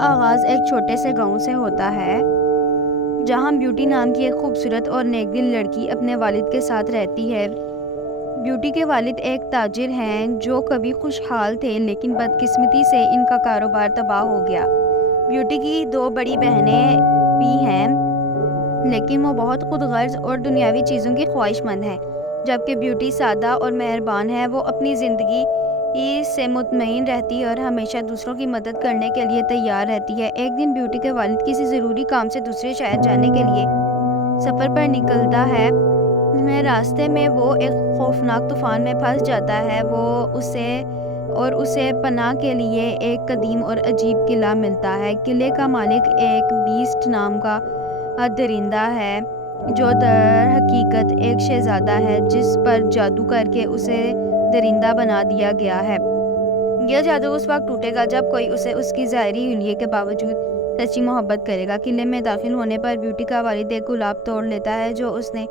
آغاز ایک چھوٹے سے گاؤں سے ہوتا ہے جہاں بیوٹی نام کی ایک خوبصورت اور نیک دل لڑکی اپنے والد کے ساتھ رہتی ہے۔ بیوٹی کے والد ایک تاجر ہیں جو کبھی خوشحال تھے، لیکن بدقسمتی سے ان کا کاروبار تباہ ہو گیا۔ بیوٹی کی 2 بڑی بہنیں بھی ہیں، لیکن وہ بہت خود غرض اور دنیاوی چیزوں کی خواہش مند ہے، جبکہ بیوٹی سادہ اور مہربان ہے۔ وہ اپنی زندگی سے مطمئن رہتی ہے اور ہمیشہ دوسروں کی مدد کرنے کے لیے تیار رہتی ہے۔ ایک دن بیوٹی کے والد کسی ضروری کام سے دوسرے شہر جانے کے لیے سفر پر نکلتا ہے۔ راستے میں وہ ایک خوفناک طوفان میں پھنس جاتا ہے۔ اسے پناہ کے لیے ایک قدیم اور عجیب قلعہ ملتا ہے۔ قلعے کا مالک ایک بیسٹ نام کا درندہ ہے جو در حقیقت ایک شہزادہ ہے جس پر جادو کر کے اسے درندہ بنا دیا گیا ہے۔ یہ جادو اس وقت ٹوٹے گا جب کوئی اسے اس کی ظاہری حلیے کے باوجود سچی محبت کرے گا۔ قلعے میں داخل ہونے پر بیوٹی کا والد ایک گلاب توڑ لیتا ہے جو اس نے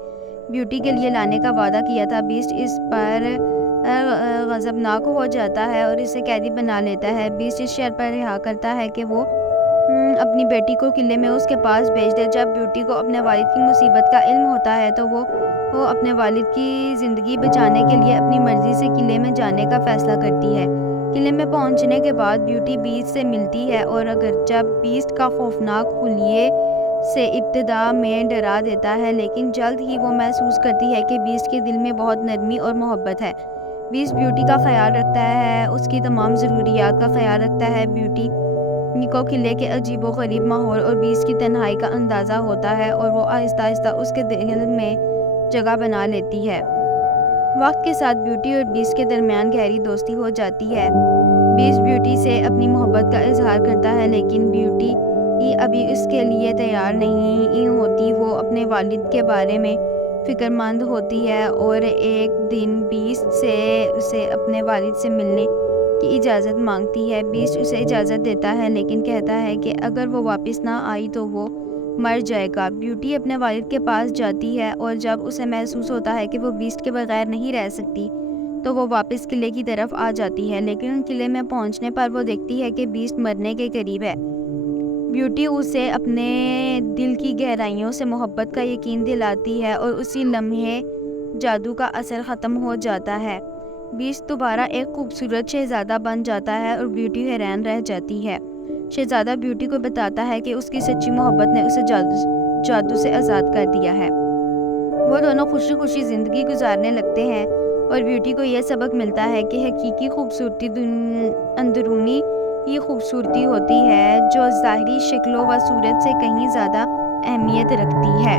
بیوٹی کے لیے لانے کا وعدہ کیا تھا۔ بیسٹ اس پر غضبناک ہو جاتا ہے اور اسے قیدی بنا لیتا ہے۔ بیسٹ اس شرط پر رہا کرتا ہے کہ وہ اپنی بیٹی کو قلعے میں اس کے پاس بھیج دے۔ جب بیوٹی کو اپنے والد کی مصیبت کا علم ہوتا ہے تو وہ اپنے والد کی زندگی بچانے کے لیے اپنی مرضی سے قلعے میں جانے کا فیصلہ کرتی ہے۔ قلعے میں پہنچنے کے بعد بیوٹی بیسٹ سے ملتی ہے اور اگرچہ بیسٹ کا خوفناک حلیے سے ابتدا میں ڈرا دیتا ہے، لیکن جلد ہی وہ محسوس کرتی ہے کہ بیسٹ کے دل میں بہت نرمی اور محبت ہے۔ بیسٹ بیوٹی کا خیال رکھتا ہے، اس کی تمام ضروریات کا خیال رکھتا ہے۔ بیوٹی کو قلعے کے عجیب و غریب ماحول اور بیسٹ کی تنہائی کا اندازہ ہوتا ہے اور وہ آہستہ آہستہ اس کے دل میں جگہ بنا لیتی ہے۔ وقت کے ساتھ بیوٹی اور بیسٹ کے درمیان گہری دوستی ہو جاتی ہے۔ بیسٹ بیوٹی سے اپنی محبت کا اظہار کرتا ہے، لیکن بیوٹی ابھی اس کے لیے تیار نہیں ہوتی۔ وہ اپنے والد کے بارے میں فکر مند ہوتی ہے اور ایک دن بیسٹ سے اسے اپنے والد سے ملنے کی اجازت مانگتی ہے۔ بیسٹ اسے اجازت دیتا ہے، لیکن کہتا ہے کہ اگر وہ واپس نہ آئی تو وہ مر جائے گا۔ بیوٹی اپنے والد کے پاس جاتی ہے اور جب اسے محسوس ہوتا ہے کہ وہ بیسٹ کے بغیر نہیں رہ سکتی تو وہ واپس قلعے کی طرف آ جاتی ہے، لیکن قلعے میں پہنچنے پر وہ دیکھتی ہے کہ بیسٹ مرنے کے قریب ہے۔ بیوٹی اسے اپنے دل کی گہرائیوں سے محبت کا یقین دلاتی ہے اور اسی لمحے جادو کا اثر ختم ہو جاتا ہے۔ بیسٹ دوبارہ ایک خوبصورت شہزادہ بن جاتا ہے اور بیوٹی حیران رہ جاتی ہے۔ شہزادہ بیوٹی کو بتاتا ہے کہ اس کی سچی محبت نے اسے جادو سے آزاد کر دیا ہے۔ وہ دونوں خوشی خوشی زندگی گزارنے لگتے ہیں اور بیوٹی کو یہ سبق ملتا ہے کہ حقیقی خوبصورتی اندرونی ہی خوبصورتی ہوتی ہے، جو ظاہری شکل و صورت سے کہیں زیادہ اہمیت رکھتی ہے۔